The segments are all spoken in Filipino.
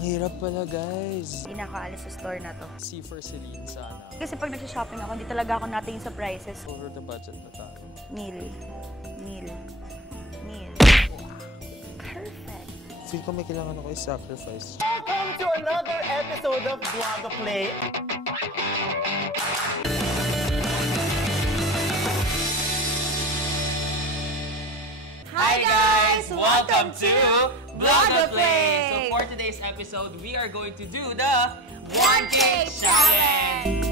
Ang hirap pala, guys. Hindi na ako alis sa store na to. C for Celine sana. Kasi pag nag-shopping ako, hindi talaga ako natingin sa prices. Over the budget na tayo. Meal. Perfect. Feel ko may kailangan ako i-sacrifice. Welcome to another episode of Vlog Play. Hi guys! Welcome to Vlog Play! So for today's episode, we are going to do the 1K Challenge!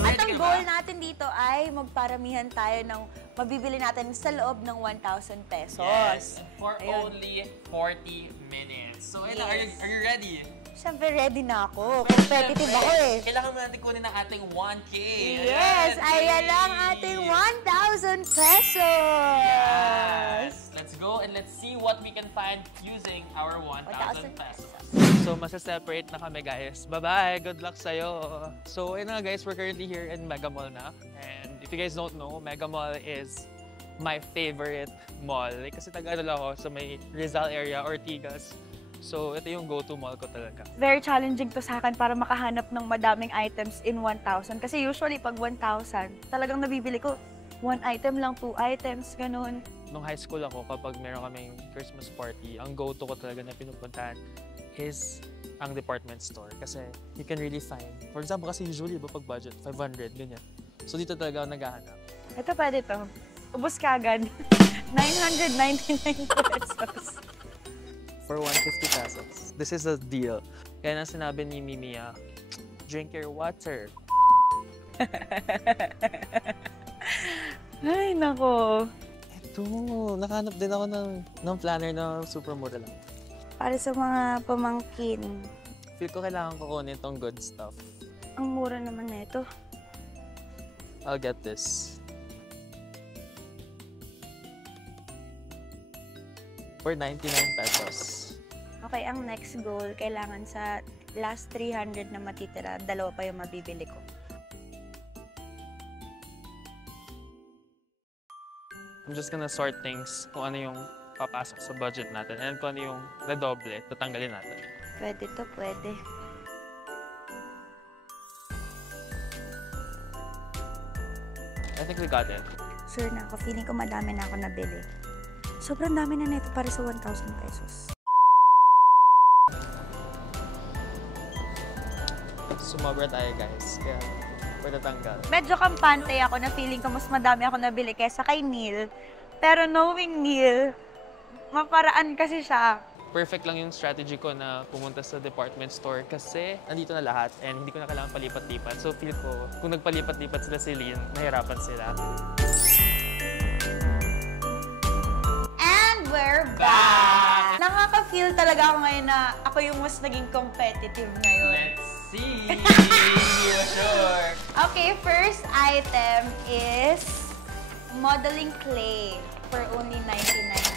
At ang goal natin dito ay magparamihan tayo ng mabibili natin sa loob ng 1,000 pesos. Yes, for Ayun. only 40 minutes. So Yes. are you ready? Siyempre, ready na ako. Competitive ako eh. Kailangan mo natin kunin ang ating 1K. Yes! Ayan lang ating 1,000 pesos! Yes! Let's go and let's see what we can find using our 1,000 pesos. So, masa-separate na kami, guys. Bye-bye! Good luck sa'yo! So, ayun na guys, we're currently here in Mega Mall na. And if you guys don't know, Mega Mall is my favorite mall. Like, kasi taga-ano lang ako sa may Rizal area, Ortigas. So, ito yung go-to mall ko talaga. Very challenging to sa akin para makahanap ng madaming items in 1,000. Kasi usually, pag 1,000, talagang nabibili ko 1 item lang, 2 items, ganun. Nung high school ako, kapag meron kaming Christmas party, ang go-to ko talaga na pinupuntahan is ang department store. Kasi you can really find. For example, kasi usually, pag budget, 500, ganyan. So, dito talaga ako naghahanap. Ito pwede to. Ubus ka agad. 999 pesos. For 150 pesos. This is a deal. Kaya nang sinabi ni Mimia, drink your water. Ay, nako. Ito, nakahanap din ako ng planner na super mura lang. Para sa mga pamangkin. Feel ko kailangan ko kunin itong good stuff. Ang mura naman na ito. I'll get this. For 99 pesos. Okay, ang next goal, kailangan sa last 300 na matitira, 2 pa yung mabibili ko. I'm just gonna sort things kung ano yung papasok sa budget natin and kung ano yung nadoble, tatanggalin natin. Pwede to, pwede. I think we got it. Sure na ako, feeling ko madami na ako nabili. Sobrang dami na nito para sa 1,000 pesos. Sumobra tayo guys, kaya pwede tanggal. Medyo kampante ako na feeling ko mas madami ako nabili kesa kay Neil. Pero knowing Neil, maparaan kasi siya. Perfect lang yung strategy ko na pumunta sa department store kasi nandito na lahat and hindi ko na kailangan palipat-lipat. So feel ko, kung nagpalipat-lipat sila si Lynn, nahirapan sila. And we're back! Nakaka-feel talaga ako ngayon na ako yung mas naging competitive ngayon. Let's see! Sure! Okay, first item is modeling clay for only 99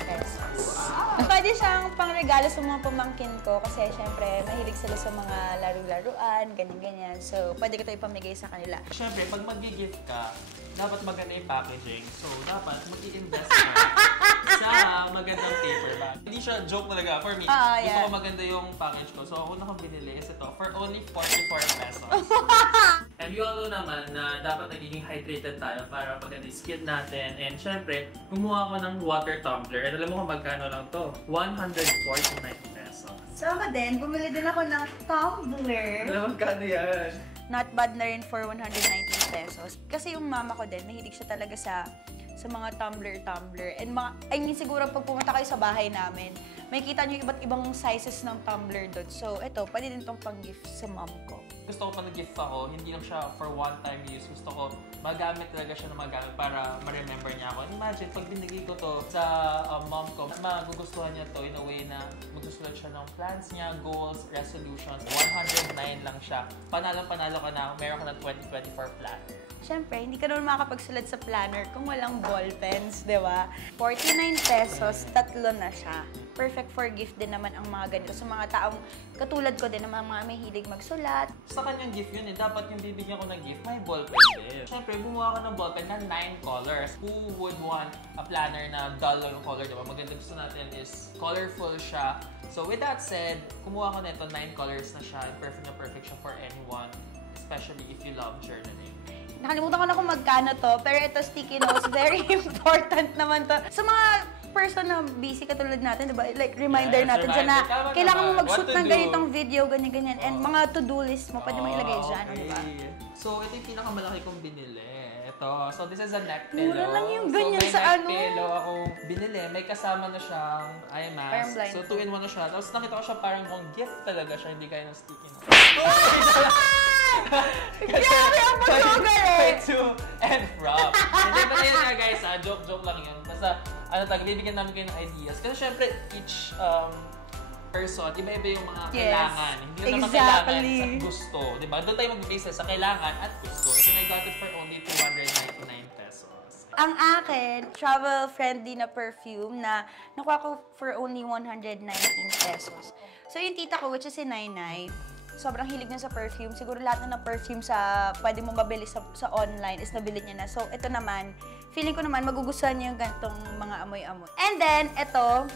pesos. Pwede siyang pangregalo sa mga pamangkin ko kasi syempre mahilig sila sa mga laro-laruan, ganyan-ganyan. So, pwede ko ito ipamigay sa kanila. Siyempre, pag mag-gift ka, dapat maganda yung packaging. So, dapat mag-i-invest ka sa magandang paper bag. Hindi siya joke talaga. For me, gusto ko maganda yung package ko. So, ako na binili is ito for only 44 pesos. And you all know naman na dapat nagiging hydrated tayo para maganda yung skin natin. And syempre, kumuha ako ng water tumbler. And alam mo kung magkano lang to? 149 pesos. So, ako din, bumili din ako ng tumbler. Alam mo magkano yan? Not bad na rin for 119 pesos. Kasi yung mama ko din, mahilig siya talaga sa mga tumbler. And I mean, siguro pag pumunta kayo sa bahay namin, may kita nyo iba't ibang sizes ng tumbler doon. So, ito, pwede din itong pang-gift sa mom ko. Gusto ko pa nag-gift ako, hindi lang siya for one-time use. Gusto ko magamit talaga siya na magamit para ma-remember niya ako. Imagine, pag binigay ko to sa mom ko, magugustuhan niya to in a way na magsusulat siya ng plans niya, goals, resolutions. 109 lang siya. Panalo-panalo ka na, meron ka ng 2024 plan. Siyempre, hindi ka naman makakapagsulat sa planner kung walang ball pens, di ba? 49 pesos, 3 na siya. perfect for gift din naman ang mga ganito. Sa mga taong katulad ko din, na mga may hilig magsulat. Sa kanyang gift yun dapat yung bibigyan ko ng gift, may ballpen din. Siyempre, gumawa ko ng ballpen na 9 colors. Who would want a planner na dull yung color, diba? Maganda gusto natin is colorful siya. So with that said, kumuha ko nito 9 colors na siya. Perfect siya for anyone, especially if you love journaling. Nakalimutan ko na kung magkano to, pero ito sticky notes, very important naman to. Sa mga person na busy katulad natin, diba? Like, reminder natin dyan na kailangan mo mag-shoot ng ganitong video, ganyan-ganyan. And mga to-do list mo, pwede mo ilagay dyan, diba? So, ito yung pinakamalaki kong binili. Ito. So, this is a neck pillow. Mura lang yung ganyan so, sa neck pillow ako binili. May kasama na siyang eye mask. So, 2-in-1 na siya. Tapos, nakita ko siya parang kung gift talaga siya, hindi kaya ng sticky notes. Grabe ang pag-sugar eh! To and from. Hindi ba yun nga guys, joke lang yun. Basta, bibigyan namin kayo ng ideas. Kasi syempre, each person, iba-iba yung mga kailangan. Hindi naman kailangan sa gusto. Diba? Doon tayo mag-base sa kailangan at gusto. And I got it for only 299 pesos. Ang akin, travel-friendly na perfume na nakuha ko for only 119 pesos. So yung tita ko, which is si Nainay, sobrang hilig niya sa perfume. Siguro lahat na ng perfume sa pwede mong mabili sa online is nabili niya na. So, ito naman, feeling ko naman magugustuhan niya yung ganitong mga amoy-amoy. And then, ito,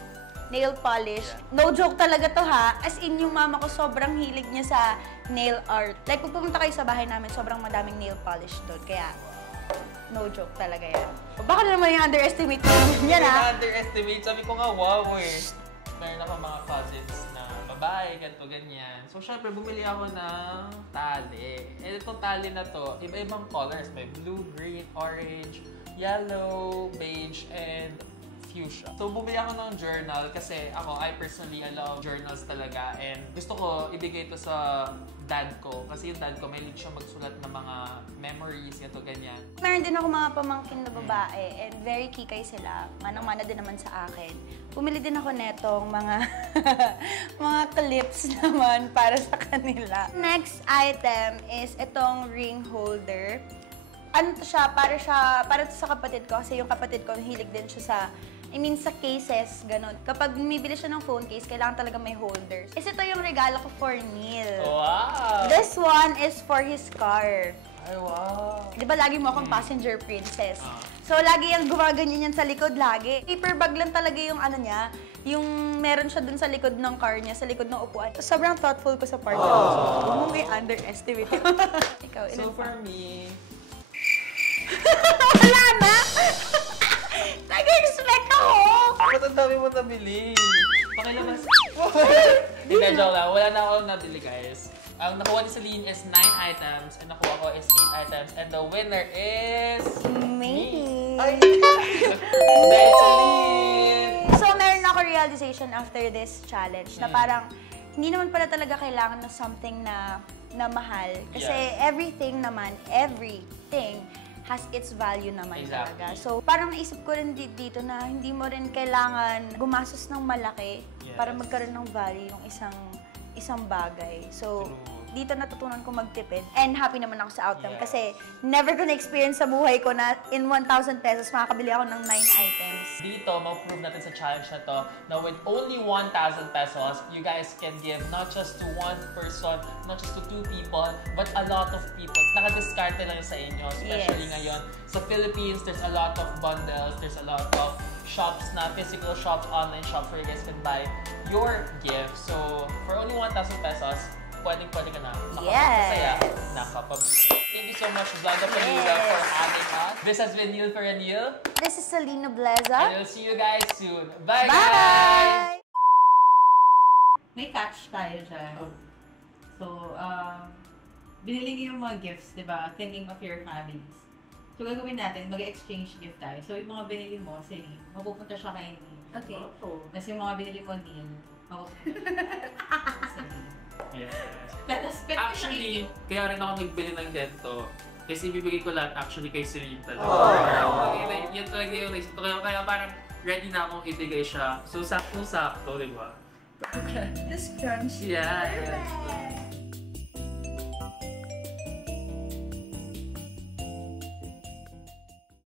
nail polish. No joke talaga to ha. As in, yung mama ko sobrang hilig niya sa nail art. Like, kung pumunta kayo sa bahay namin, sobrang madaming nail polish doon. Kaya, no joke talaga yan. Baka na naman yung underestimate ko yan ha. Underestimate? Sabi ko nga, wow eh. Meron ako mga cousins na babae, ganito, ganyan. So, syempre, bumili ako ng tali. Eh, itong tali na to, iba-ibang colors. May blue, green, orange, yellow, beige, and fuchsia. So, bumili ako ng journal kasi ako, I personally, I love journals talaga. And gusto ko ibigay ito sa dad ko. Kasi yung dad ko, may lead siya magsulat ng mga memories, ganito, ganyan. Meron din ako mga pamangkin na babae and very kikay sila. Manang-mana din naman sa akin. Pumili din ako netong mga mga clips naman para sa kanila. Next item is itong ring holder. Ano to siya? Para sa kapatid ko kasi yung kapatid ko hilig din siya sa sa cases, ganun. Kapag bumibili siya ng phone case, kailangan talaga may holders. Ito yung regalo ko for Neil. Wow! This one is for his car. Ay, wow! Di ba lagi mo akong passenger princess? So, lagi yung gumaganyan yan sa likod, lagi. Paper bag lang talaga yung ano niya, yung meron siya dun sa likod ng car niya, sa likod ng upuan. Sobrang thoughtful ko sa part niya. So, huwag mo may underestimate. Ikaw, So, for me... Wala na! Nag-expect ako! Ba't ang dami mo nabili? Pakilabas. Hindi, joke lang. Wala na ako nabili, guys. Ang nakuha ni Celine is 9 items and nakuha ko is 8 items. And the winner is... Maybe. Ay! Dahil Celine! So, meron ako realization after this challenge na parang hindi naman pala talaga kailangan ng something na mahal. Kasi everything has its value naman talaga. So, parang naisip ko rin dito na hindi mo rin kailangan gumastos ng malaki para magkaroon ng value yung isang bagay. So, dito natutunan ko magtipid. And happy naman ako sa outcome kasi never ko na-experience sa buhay ko na in 1,000 pesos makakabili ako ng 9 items. Dito, ma-prove natin sa challenge na to na with only 1,000 pesos, you guys can give not just to one person, not just to 2 people, but a lot of people. Nakadiskarte lang sa inyo, especially ngayon. Sa Philippines, there's a lot of bundles, there's a lot of shops na, physical shops, online shops where you guys can buy your gift. So, for only 1,000 pesos, pwede ka na makapagpasaya, nakapabili. Thank you so much, Vlog of Manila, for having us. This has been Neil for Neil. This is Selena Bleza. And we'll see you guys soon. Bye, Bye! guys! May catch tayo dyan. So, binili niyo yung mga gifts, di ba? Thinking of your families. So, gagawin natin, mag-exchange gift tayo. So, yung mga binili mo, sige, mapupunta siya kay Neil. Okay. Kasi yung mga binili mo, Neil, mapupunta sa Neil. Yes. Actually, kaya rin ako nagbili ng ganito. Kasi ibibigay ko lahat actually kay Celine talaga. Yan talaga yung naisip ko. Kaya parang ready na akong ibigay siya. So, sakto-sakto, di ba? This crunch. Yeah.